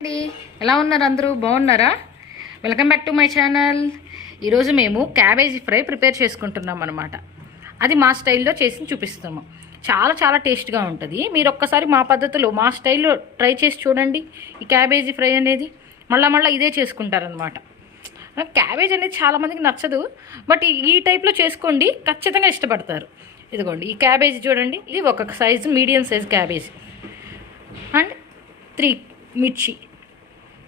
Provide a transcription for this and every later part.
అండి, ఎలా ఉన్నారు? అందరూ బాగున్నారా? Welcome back to my channel. ఈరోజు మేము క్యాబేజీ ఫ్రై ప్రిపేర్ చేసుకుంటున్నాం అనమాట. అది మా స్టైల్లో చేసి చూపిస్తాము. చాలా చాలా టేస్ట్గా ఉంటుంది. మీరు ఒక్కసారి మా పద్ధతిలో మా స్టైల్లో ట్రై చేసి చూడండి. ఈ క్యాబేజీ ఫ్రై అనేది మళ్ళీ ఇదే చేసుకుంటారనమాట. క్యాబేజ్ అనేది చాలామందికి నచ్చదు, బట్ ఈ టైప్లో చేసుకోండి, ఖచ్చితంగా ఇష్టపడతారు. ఇదిగోండి ఈ క్యాబేజీ చూడండి. ఇది ఒక size medium size cabbage and 3 మిర్చి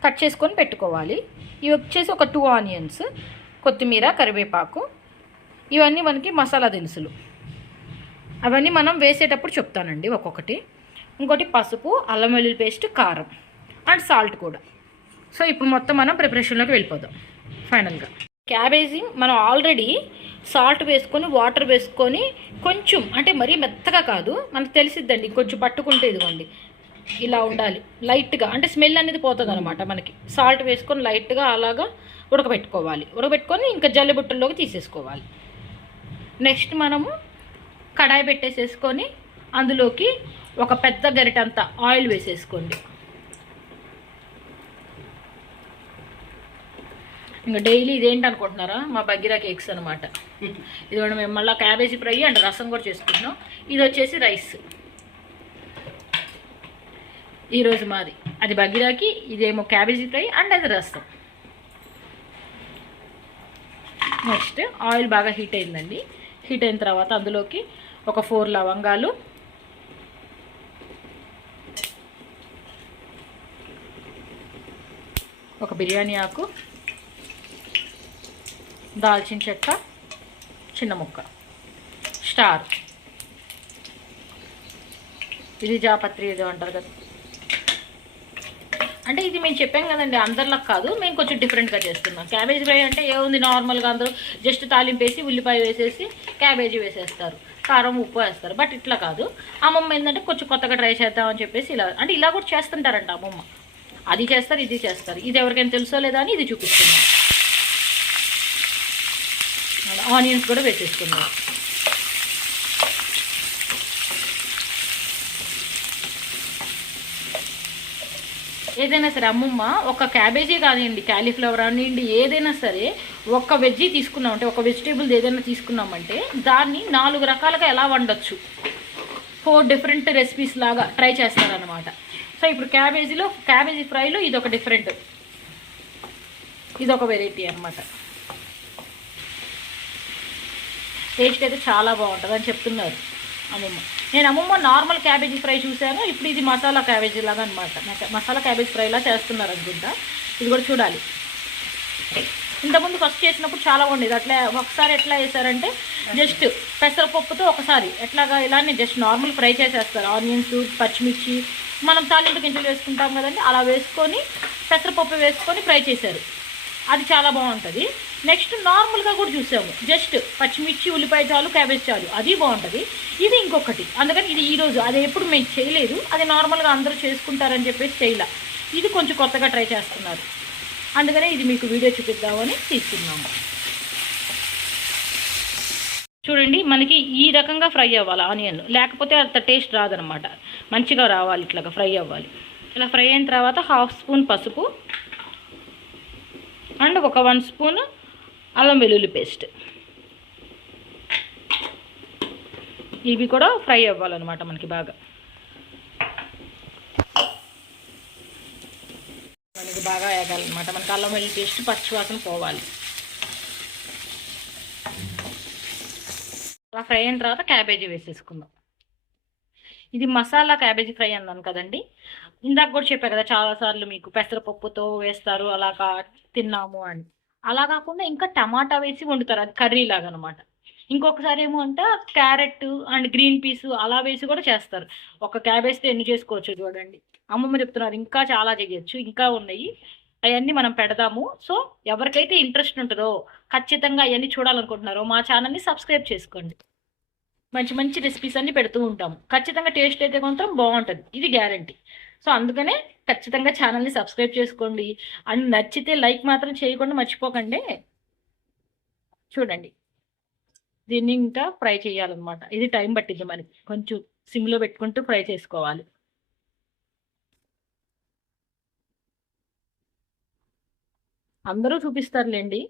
కట్ చేసుకొని పెట్టుకోవాలి. ఇవి వచ్చేసి ఒక 2 ఆనియన్స్, కొత్తిమీర, కరివేపాకు, ఇవన్నీ మనకి మసాలా దినుసులు. అవన్నీ మనం వేసేటప్పుడు చెప్తానండి ఒక్కొక్కటి. ఇంకోటి పసుపు, అల్లం వెల్లుల్లి పేస్ట్, కారం అండ్ సాల్ట్ కూడా. సో ఇప్పుడు మొత్తం మనం ప్రిపరేషన్లోకి వెళ్ళిపోదాం. ఫైనల్గా క్యాబేజీ మనం ఆల్రెడీ సాల్ట్ వేసుకొని వాటర్ వేసుకొని కొంచెం, అంటే మరీ మెత్తగా కాదు, మనకు తెలిసిద్దండి, కొంచెం పట్టుకుంటే ఇదిగోండి ఇలా ఉండాలి. లైట్గా అంటే స్మెల్ అనేది పోతుంది అనమాట. మనకి సాల్ట్ వేసుకొని లైట్గా అలాగా ఉడకబెట్టుకొని ఇంకా జల్లెబుట్టల్లోకి తీసేసుకోవాలి. నెక్స్ట్ మనము కడాయి పెట్టేసేసుకొని అందులోకి ఒక పెద్ద గరిటంత ఆయిల్ వేసేసుకోండి. ఇంకా డైలీ ఇదేంటి అనుకుంటున్నారా? మా బగ్గీరా కేక్స్ అనమాట. ఇది కూడా మేము మళ్ళీ క్యాబేజీ ఫ్రై అండ్ రసం కూడా చేసుకుంటున్నాం. ఇది వచ్చేసి రైస్ ఈరోజు మాది. అది బగ్గీరాకి, ఇదేమో క్యాబేజీ ఫ్రై అండ్ అది రసం. నెక్స్ట్ ఆయిల్ బాగా హీట్ అయిందండి. హీట్ అయిన తర్వాత అందులోకి ఒక 4 లవంగాలు, ఒక బిర్యానీ ఆకు, దాల్చిన చెక్క చిన్న ముక్క, స్టార్, ఇది జాపత్రి ఏదో అంటారు కదా. అంటే ఇది మేము చెప్పాం కదండి, అందరిలా కాదు, మేము కొంచెం డిఫరెంట్గా చేస్తున్నాం. క్యాబేజీ ఫ్రై అంటే ఏముంది, నార్మల్గా అందరూ జస్ట్ తాలింపు వేసి ఉల్లిపాయ వేసేసి క్యాబేజీ వేసేస్తారు, కారం ఉప్పు వేస్తారు. బట్ ఇట్లా కాదు. అమ్మమ్మ ఏంటంటే కొంచెం కొత్తగా ట్రై చేద్దామని చెప్పేసి ఇలా, అంటే ఇలా కూడా చేస్తుంటారంట అమ్మమ్మ. అది చేస్తారు, ఇది చేస్తారు. ఇది ఎవరికైనా తెలుసో లేదా అని ఇది చూపిస్తున్నాం. ఆనియన్స్ కూడా వేసేసుకున్నాం. ఏదైనా సరే అమ్మమ్మ ఒక క్యాబేజీ కానివ్వండి, క్యాలీఫ్లవర్ అనివ్వండి, ఏదైనా సరే ఒక వెజ్జీ తీసుకున్నామంటే, ఒక వెజిటేబుల్ ఏదైనా తీసుకున్నామంటే దాన్ని 4 రకాలుగా ఎలా వండొచ్చు, 4 డిఫరెంట్ రెసిపీస్ లాగా ట్రై చేస్తారనమాట. సో ఇప్పుడు క్యాబేజీ ఫ్రైలో ఇదొక డిఫరెంట్, ఇదొక వెరైటీ అనమాట. టేస్ట్ అయితే చాలా బాగుంటుంది అని చెప్తున్నారు అమ్మమ్మ. నేను అమ్మమ్మ నార్మల్ క్యాబేజీ ఫ్రై చూశాను, ఇప్పుడు ఇది మసాలా క్యాబేజీ లాగా అనమాట. మసాలా క్యాబేజీ ఫ్రైలా చేస్తున్నారు అనుకుంటా. ఇది కూడా చూడాలి. ఇంతకుముందు ఫస్ట్ చేసినప్పుడు చాలా ఉండేది. అట్లా ఒకసారి ఎట్లా వేసారంటే జస్ట్ పెసరపప్పుతో ఒకసారి ఎట్లాగా ఇలానే జస్ట్ నార్మల్ ఫ్రై చేసేస్తారు. ఆనియన్స్, పచ్చిమిర్చి, మనం తాలింపు గింజలు వేసుకుంటాం కదండి, అలా వేసుకొని పెసరపప్పు వేసుకొని ఫ్రై చేశారు. అది చాలా బాగుంటుంది. నెక్స్ట్ నార్మల్గా కూడా చూసాము, జస్ట్ పచ్చిమిర్చి, ఉల్లిపాయ చాలు, క్యాబేజ్ చాలు, అది బాగుంటుంది. ఇది ఇంకొకటి, అందుకని ఇది ఈరోజు, అది ఎప్పుడు మేము చేయలేదు, అది నార్మల్గా అందరూ చేసుకుంటారని చెప్పేసి చేయలే. ఇది కొంచెం కొత్తగా ట్రై చేస్తున్నారు, అందుకనే ఇది మీకు వీడియో చూపిద్దామని తీసుకున్నాము. చూడండి, మనకి ఈ రకంగా ఫ్రై అవ్వాలి ఆనియన్, లేకపోతే అంత టేస్ట్ రాదనమాట. మంచిగా రావాలి, ఇట్లాగా ఫ్రై అవ్వాలి. ఇలా ఫ్రై అయిన తర్వాత 1/2 స్పూన్ పసుపు అండ్ ఒక 1 స్పూన్ అల్లం వెల్లుల్లి పేస్ట్, ఇవి కూడా ఫ్రై అవ్వాలన్నమాట మనకి బాగా. మనకి బాగా వేగాలన్నమాట. మనకి అల్లం వెల్లుల్లి పేస్ట్ పచ్చివాసన పోవాలి. అలా ఫ్రై అయిన తర్వాత క్యాబేజీ వేసేసుకుందాం. ఇది మసాలా క్యాబేజీ ఫ్రై అన్నాను కదండి, ఇందాక కూడా చెప్పా కదా చాలాసార్లు మీకు, పెసరపప్పుతో వేస్తారు అలాగా తిన్నాము అని. అలా కాకుండా ఇంకా టమాటా వేసి వండుతారు, అది కర్రీ లాగా అనమాట. ఇంకొకసారి ఏమో అంటే క్యారెట్ అండ్ గ్రీన్ పీస్ అలా వేసి కూడా చేస్తారు. ఒక క్యాబేజ్తో ఎన్ని చేసుకోవచ్చు చూడండి. అమ్మమ్మ చెప్తున్నారు ఇంకా చాలా చేయొచ్చు, ఇంకా ఉన్నాయి, అవన్నీ మనం పెడదాము. సో ఎవరికైతే ఇంట్రెస్ట్ ఉంటుందో, ఖచ్చితంగా అవన్నీ చూడాలనుకుంటున్నారో మా ఛానల్ని సబ్స్క్రైబ్ చేసుకోండి. మంచి మంచి రెసిపీస్ అన్ని పెడుతూ ఉంటాము. ఖచ్చితంగా టేస్ట్ అయితే కొంచెం బాగుంటుంది, ఇది గ్యారంటీ. సో అందుకనే ఖచ్చితంగా ఛానల్ని సబ్స్క్రైబ్ చేసుకోండి. అండ్ నచ్చితే లైక్ మాత్రం చేయకుండా మర్చిపోకండి. చూడండి, దీన్ని ఇంకా ఫ్రై చేయాలన్నమాట. ఇది టైం పట్టింది మనకి, కొంచెం సిమ్లో పెట్టుకుంటూ ఫ్రై చేసుకోవాలి. అందరూ చూపిస్తారులేండి.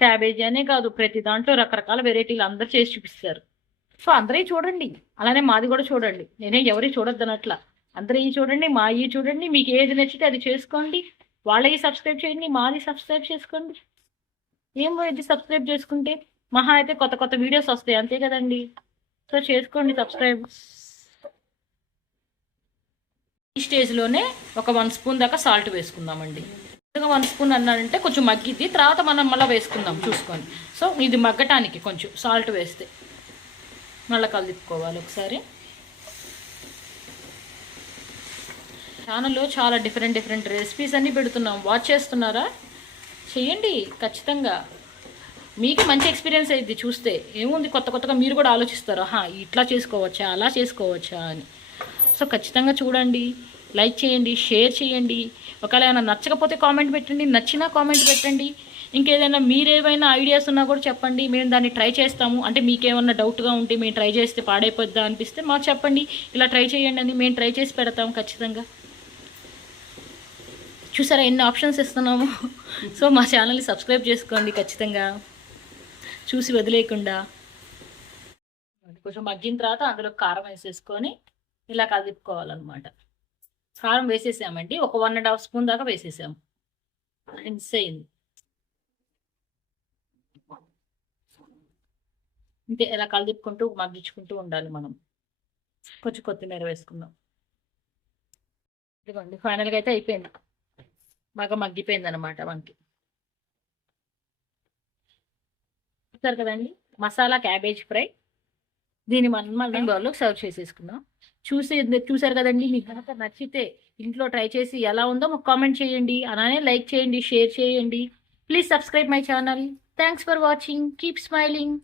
క్యాబేజీ అనే కాదు, ప్రతి దాంట్లో రకరకాల వెరైటీలు అందరూ చేసి చూపిస్తారు. సో అందరూ చూడండి, అలానే మాది కూడా చూడండి. నేనే ఎవరి చూడొద్దనట్లా. అందరూ చూడండి, మా చూడండి. మీకు ఏది నచ్చితే అది చేసుకోండి. వాళ్ళవి సబ్స్క్రైబ్ చేయండి, మాది సబ్స్క్రైబ్ చేసుకోండి. ఏం పోయింది సబ్స్క్రైబ్ చేసుకుంటే? మహా అయితే కొత్త కొత్త వీడియోస్ వస్తాయి, అంతే కదండి. సో చేసుకోండి సబ్స్క్రైబ్. ఈ స్టేజ్లోనే ఒక 1 స్పూన్ దాకా సాల్ట్ వేసుకుందామండి. 1 స్పూన్ అన్నాడంటే కొంచెం మగ్గిద్ది, తర్వాత మనం మళ్ళీ వేసుకుందాం చూసుకొని. సో ఇది మగ్గటానికి కొంచెం సాల్ట్ వేస్తే మళ్ళీ కలుపుకోవాలి ఒకసారి. ఛానల్లో చాలా డిఫరెంట్ రెసిపీస్ అన్నీ పెడుతున్నాం, వాచ్ చేస్తున్నారా? చేయండి ఖచ్చితంగా, మీకు మంచి ఎక్స్పీరియన్స్ అయ్యిద్ది చూస్తే. ఏముంది, కొత్త కొత్తగా మీరు కూడా ఆలోచిస్తారు, ఇట్లా చేసుకోవచ్చా, అలా చేసుకోవచ్చా అని. సో ఖచ్చితంగా చూడండి, లైక్ చేయండి, షేర్ చేయండి. ఒకవేళ ఏమైనా నచ్చకపోతే కామెంట్ పెట్టండి, నచ్చినా కామెంట్ పెట్టండి. ఇంకేదైనా మీరేమైనా ఐడియాస్ ఉన్నా కూడా చెప్పండి, మేము దాన్ని ట్రై చేస్తాము. అంటే మీకేమన్నా డౌట్గా ఉంటే, మేము ట్రై చేస్తే పాడైపోద్దా అనిపిస్తే మాకు చెప్పండి, ఇలా ట్రై చేయండి అని మేము ట్రై చేసి పెడతాము ఖచ్చితంగా. చూసారా ఎన్ని ఆప్షన్స్ ఇస్తున్నాము. సో మా ఛానల్ని సబ్స్క్రైబ్ చేసుకోండి ఖచ్చితంగా, చూసి వదిలేయకుండా. కొంచెం మగ్గిన తర్వాత అందులో కారం వేసేసుకొని ఇలా కలుపుకోవాలన్నమాట. కారం వేసేసామండి, ఒక 1.5 స్పూన్ దాకా వేసేసాము. మిస్ అయింది ఇంతే. ఇలా కలుపుకుంటూ మగ్గించుకుంటూ ఉండాలి మనం. కొంచెం కొత్తిమీర వేసుకుందాం. ఇదిగోండి ఫైనల్గా అయితే అయిపోయింది, బాగా మగ్గిపోయింది అనమాట మనకి. చూసారు కదండి మసాలా క్యాబేజ్ ఫ్రై. దీన్ని మనం మళ్ళీ బౌల్లో సర్వ్ చేసేసుకుందాం. చూసారు కదండి, మీకు కనుక నచ్చితే ఇంట్లో ట్రై చేసి ఎలా ఉందో మాకు కామెంట్ చేయండి, అలానే లైక్ చేయండి, షేర్ చేయండి. Please subscribe my channel. Thanks for watching. Keep smiling.